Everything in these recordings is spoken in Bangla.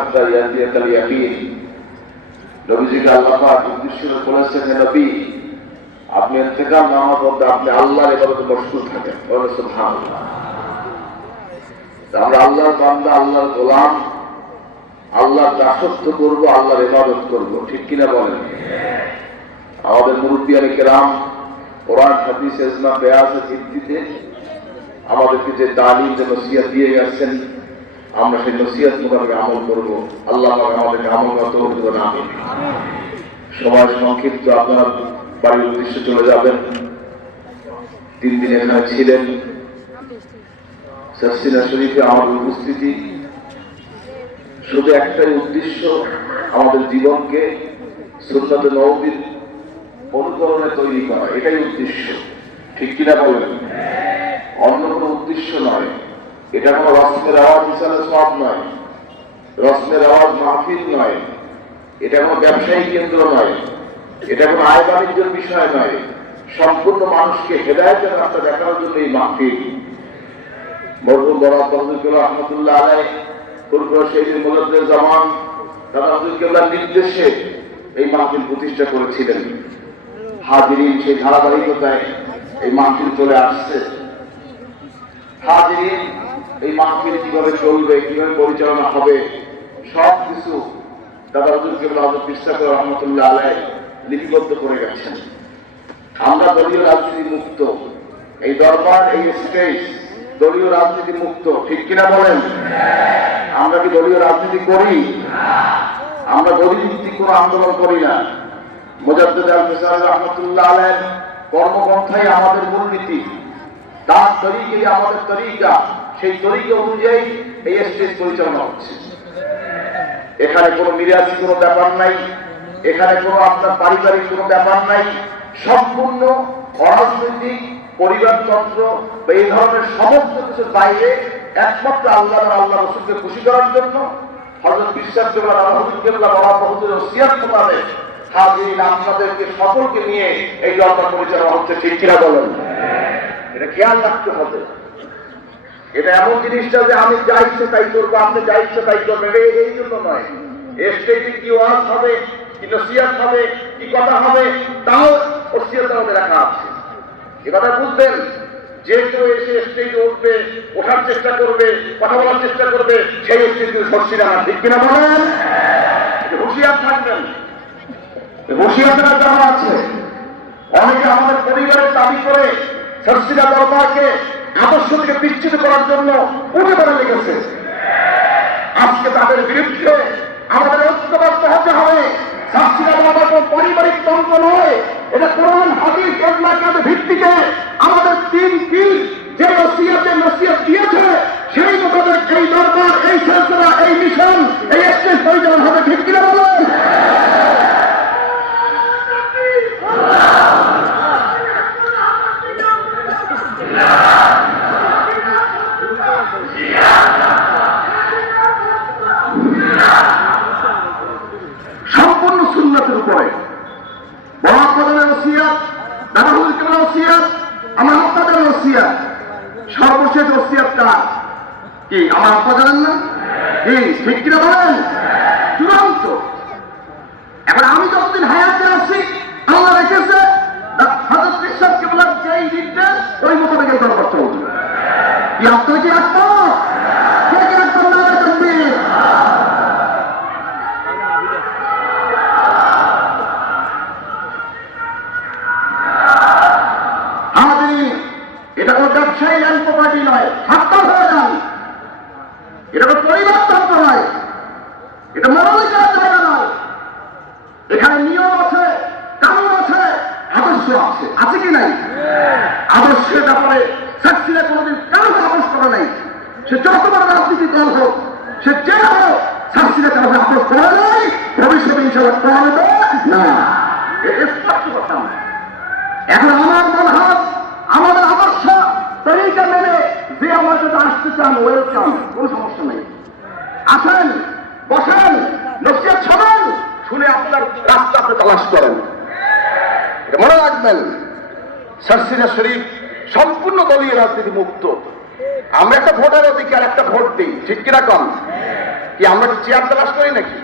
হাত্তা ইয়াতিয়াকাল ইয়াকিন। নবীজিকে আল্লাহ পাক উদ্দেশ্য বলেছেন, হে নবী, আপনি ইন্তেকাল নামার মধ্যে আপনি আল্লাহর ইবাদতে মশগুল থাকেন। সুবহানাল্লাহ। আমরা আল্লাহর বান্দা, আল্লাহর গোলাম, আল্লাহর দাসত্ব করবো, আল্লাহর ইবাদত করবো, ঠিক কিনা বলেন? আমাদের মুরব্বিয়ানে কেরাম কোরআন হাদিস ইজমা কিয়াসের ভিত্তিতে আমাদেরকে যে তালিম, যে নসিহত দিয়ে গেছেন, আমরা সেই নসিহত মোতাবেক আমল করবো। আল্লাহ পাক আমাদেরকে আমল করার তৌফিক দান করুন। সময় সংক্ষিপ্ত, আপনারা বাড়ির উদ্দেশ্যে চলে যাবেন। 3 দিন এখানে ছিলেন। সাসিনা শরীফে আমাদের উপস্থিতি শুধু একটাই উদ্দেশ্য, আমাদের জীবনকে সুন্নাতে নববীর অনুকরণে তৈরি করা, এটাই উদ্দেশ্য, ঠিক কিনা বলেন? অন্য কোনো উদ্দেশ্য নয়। এটা কোনো রসমের আওয়াজ হিসাবে সব নয়, রসমের আওয়াজ মাহফিল নয়, এটা কোনো ব্যবসায়িক কেন্দ্র নয়, এটা কোনো আয় বাণিজ্যের বিষয় নয়। সম্পূর্ণ মানুষকে হেদায়েতের রাস্তা দেখানোর জন্য এই মাহফিল। মরহুম বরাত হুজুর রহমাতুল্লাহ আলাইহি ফুরফুরা শহীদ মুজাদ্দিদ জামান দাদা হুজুর কেবলার নির্দেশে এই মাহফিল প্রতিষ্ঠা করেছিলেন। হাজিরিন সেই ধারাবাহিকতায় এই মাহফিল চলে আসছে। হাজিরিন, এই মাহফিল কিভাবে চলবে, কিভাবে পরিচালনা হবে, সব কিছু দাদা হুজুর কেবলা হযরত পীর সাহেব রহমাতুল্লাহ আলাইহি লিপিবদ্ধ করে গেছেন। আমরা দলীয় রাজনীতি মুক্ত, এই দরবার, এই স্টেজ দলীয় রাজনীতি মুক্ত, ঠিক কিনা বলেন? আমরা কি দলীয় রাজনীতি করি? আমরা দলীয়ভিত্তিক কোনো আন্দোলন করি না। মুজাদ্দিদ আল-ফিসার রহমাতুল্লাহ আলাইহির কর্মপন্থাই আমাদের মূলনীতি, তার তরিকাই আমাদের তরিকা, সেই তরিকা অনুযায়ী এই স্টেজ পরিচালনা হচ্ছে। এখানে কোনো মিরাসি কোনো ব্যাপার নাই, এখানে কোনো আপনার পারিবারিক কোনো ব্যাপার নাই। সম্পূর্ণ অরাজনৈতিক পরিবারতন্ত্র বা এই ধরনের সমস্ত কিছুর বাইরে একমাত্র আল্লাহ রসুলকে খুশি করার জন্য হযরত পীর সাহেব কেবলা দাদা হুজুর কেবলা বড় হুজুরের ওসিয়ত মোতাবেক হাজিরিন আপনাদেরকে সকলকে নিয়ে এই দরবার পরিচালনা হচ্ছে, ঠিক কিনা বলেন? এটা খেয়াল রাখতে হবে। এটা এমন জিনিসটা যে আমি যা ইচ্ছে তাই করবো, আপনি যা ইচ্ছে তাই করবেন, এই জন্য নয়। স্টেজে কি ওয়াজ হবে, কি নসিহত হবে, কি কথা হবে, তাও ওসিয়তের মধ্যে রাখা আছে। এ কথা বুঝবেন। যে কেউ এসে স্টেজে উঠবে, ওঠার চেষ্টা করবে, কথা বলার চেষ্টা করবে, সেই স্টেজে সরষিরা না, ঠিক কিনা বলেন? হুঁশিয়ার থাকবেন। হুঁশিয়ারটা জানা আছে। অনেকে আমাদের পরিবারের দাবি করে সরষিরা দরবারকে আদর্শ থেকে বিচ্ছিন্ন করার জন্য উঠে পড়ে লেগেছে। আজকে তাদের বিরুদ্ধে আমাদের ঐক্যবদ্ধ হতে হবে। সরষিরা দরবার পারিবারিক তন্ত্র নয়, এটা কোরআন হাদিস এর ভিত্তিতে আমাদের 3 পীর যে ওসিয়তের নসিহত দিয়েছে, সেই মোতাবেক এই দরবার, এই সিলসিলা, এই মিশন, এই স্টেজ পরিচালনা হবে, ঠিক কিনা বলেন? সম্পূর্ণ সুন্নাতের উপরে বড় কদমের ওসিয়ত, দাদা হুজুর কেবলার ওসিয়ত, আমার আপনাদের ওসিয়ত। সর্বশেষ ওসিয়তটা কি আমার আপা জানেন না? কি ঠিক কিনা বলেন? চূড়ান্ত। এখন আমি যতদিন হায়াতে আছি, আল্লাহ রেখেছে হযরত পীর সাহেব কেবলার যেই নির্দেশ, ওই মোতাবেক এই দরবার চলবে। কি আপনারা কি রাখবো? কে কি রাখবেন না রাখবেন? এটা কোনো ব্যবসায়ী আইন প্রপার্টি নয়, হাততাল হয়ে যান। এটা কোনো পরিবারতন্ত্র নয়, এটা মনোনীতের জায়গা নয়। এখানে নিয়ম আছে, কানুন আছে, আদর্শ আছে, আছে কি নাই? আদর্শের ব্যাপারে সাক্ষীরা কোনোদিন কারো আপোষ করে নাই। সে যত বড় রাজনীতিক দল হোক, সে যে হোক, সাক্ষীরা কারো আপোষ করে নাই, ভবিষ্যতে ইনশাআল্লাহ করবে না। এটা স্পষ্ট কথা। এখন আমার মনে হয় আমাদের আদর্শ তরিকা মেনে যে আমার কাছে আসতে চান, ওয়েলকাম, কোনো সমস্যা নেই। আসেন, বসেন, নসিহত শোনেন, শুনে আপনার রাস্তা আপনি তালাশ করেন। এটা মনে রাখবেন। সরসিনা শরীফ সম্পূর্ণ দলীয় রাজনীতি মুক্ত। আমরা একটা ভোটের অধিকার, একটা ভোট দিই, ঠিক কিনা কম? কি আমরা কি চেয়ার তালাশ করি নাকি?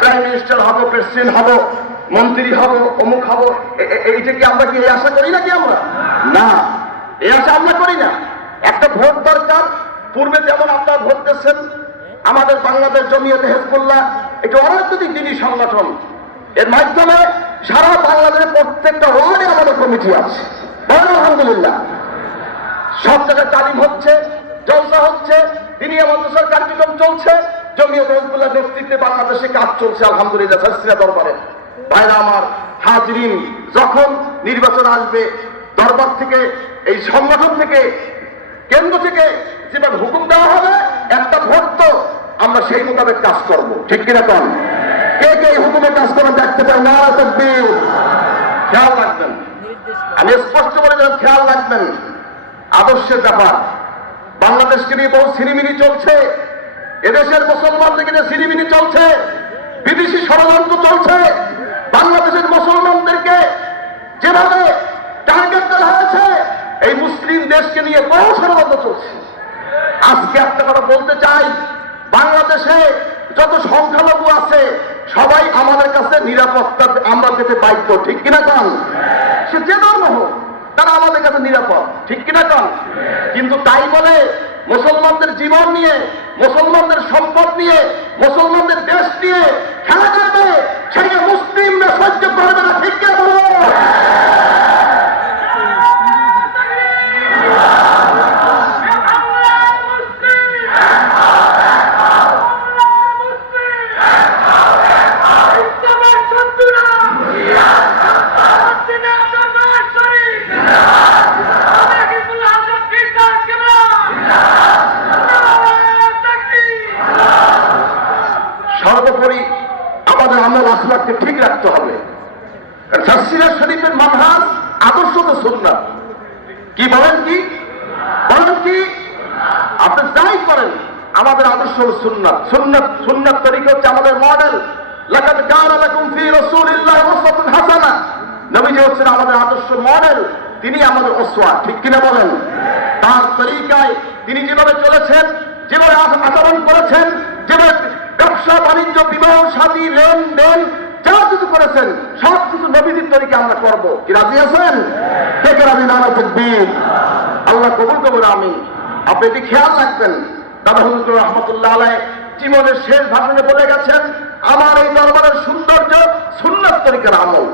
প্রাইম মিনিস্টার হবো, প্রেসিডেন্ট হবো, মন্ত্রী হবো, অমুক হবো, এইটা কি আমরা কি এই আশা করি নাকি? আমরা না, এই আশা আমরা করি না। একটা ভোট দরকার। পূর্বে যেমন আপনারা ভোট দিচ্ছেন, আমাদের বাংলাদেশ জমিয়তে হিজবুল্লাহ এটা অরাজনৈতিক দিনী সংগঠন, এর মাধ্যমে সারা বাংলাদেশের প্রত্যেকটা ওয়ার্ডে আমাদের কমিটি আছে। বলেন আলহামদুলিল্লাহ। সব জায়গায় তালিম হচ্ছে, জলসা হচ্ছে, দিনী মাদ্রাসার কার্যক্রম চলছে, জমিয়তে হিজবুল্লাহ নেতৃত্বে বাংলাদেশে কাজ চলছে আলহামদুলিল্লাহ। শাস্ত্রীয় দরবারে ভাইরা আমার হাজরিন, যখন নির্বাচন আসবে, দরবার থেকে, এই সংগঠন থেকে, কেন্দ্র থেকে যেভাবে হুকুম দেওয়া হবে, একটা ভোট তো আমরা সেই মোতাবেক কাজ করব, ঠিক কিনা? কন কে কে এই হুকুমে কাজ করেন দেখতে পাই? না তাকবীর। খেয়াল রাখবেন, আমি স্পষ্ট বলে দিলাম, খেয়াল রাখবেন। আদর্শের ব্যাপার, বাংলাদেশকে নিয়ে বহু সিনেমিনি চলছে, এদেশের মুসলমানদেরকে নিয়ে সিনেমিনি চলছে, বিদেশি ষড়যন্ত্র চলছে। বাংলাদেশের মুসলমানদেরকে যেভাবে টার্গেট করা হয়েছে, এই মুসলিম দেশকে নিয়ে বহু ষড়যন্ত্র চলছে। আজকে একটা কথা বলতে চাই, বাংলাদেশে যত সংখ্যালঘু আছে সবাই আমাদের কাছে নিরাপত্তা আমরা যেতে বাধ্য, ঠিক কিনা? কন সে যে ধর্ম হোক, তারা আমাদের কাছে নিরাপদ, ঠিক কিনা? কন কিন্তু তাই বলে মুসলমানদের জীবন নিয়ে, মুসলমানদের সম্পদ নিয়ে, মুসলমানদের দেশ নিয়ে খেলা করবে, সেই মুসলিমরা সহ্য করবে না, ঠিক কিনা? বলো। সর্বোপরি আমাদের আমল আখলাককে ঠিক রাখতে হবে। সিরাত শরীফের মানহাজ আদর্শ তো সুন্নাত। কি বলেন? কি বলেন? কি আপনি যাই করেন, আমাদের আদর্শ হল সুন্নাত। সুন্নাত সুন্নাত তরিকা হচ্ছে আমাদের মডেল। লাকাদ কানা লাকুম ফি রাসূলিল্লাহি উসওয়াতুন হাসানাহ। নবীজি হচ্ছেন আমাদের আদর্শ মডেল, তিনি আমাদের উসওয়া, ঠিক কিনা বলেন? তার তরিকায় তিনি যেভাবে চলেছেন, যেভাবে আচরণ করেছেন, যেভাবে ব্যবসা বাণিজ্য, বিবাহ শাদী, লেনদেন যা কিছু করেছেন, সব কিছু নবীজির তরিকা আমরা করব। কি রাজি আছেন? কে কে রাজি? না তাকবীর। আল্লাহ কবুল করুন। আমিন। আপনি এটি খেয়াল রাখবেন। দাদা হুজুর রহমতুল্লাহ আলাইহি জীবনের শেষ ভাষণে বলে গেছেন, আমার এই দরবারের সৌন্দর্য সুন্নাত তরিকার আমল।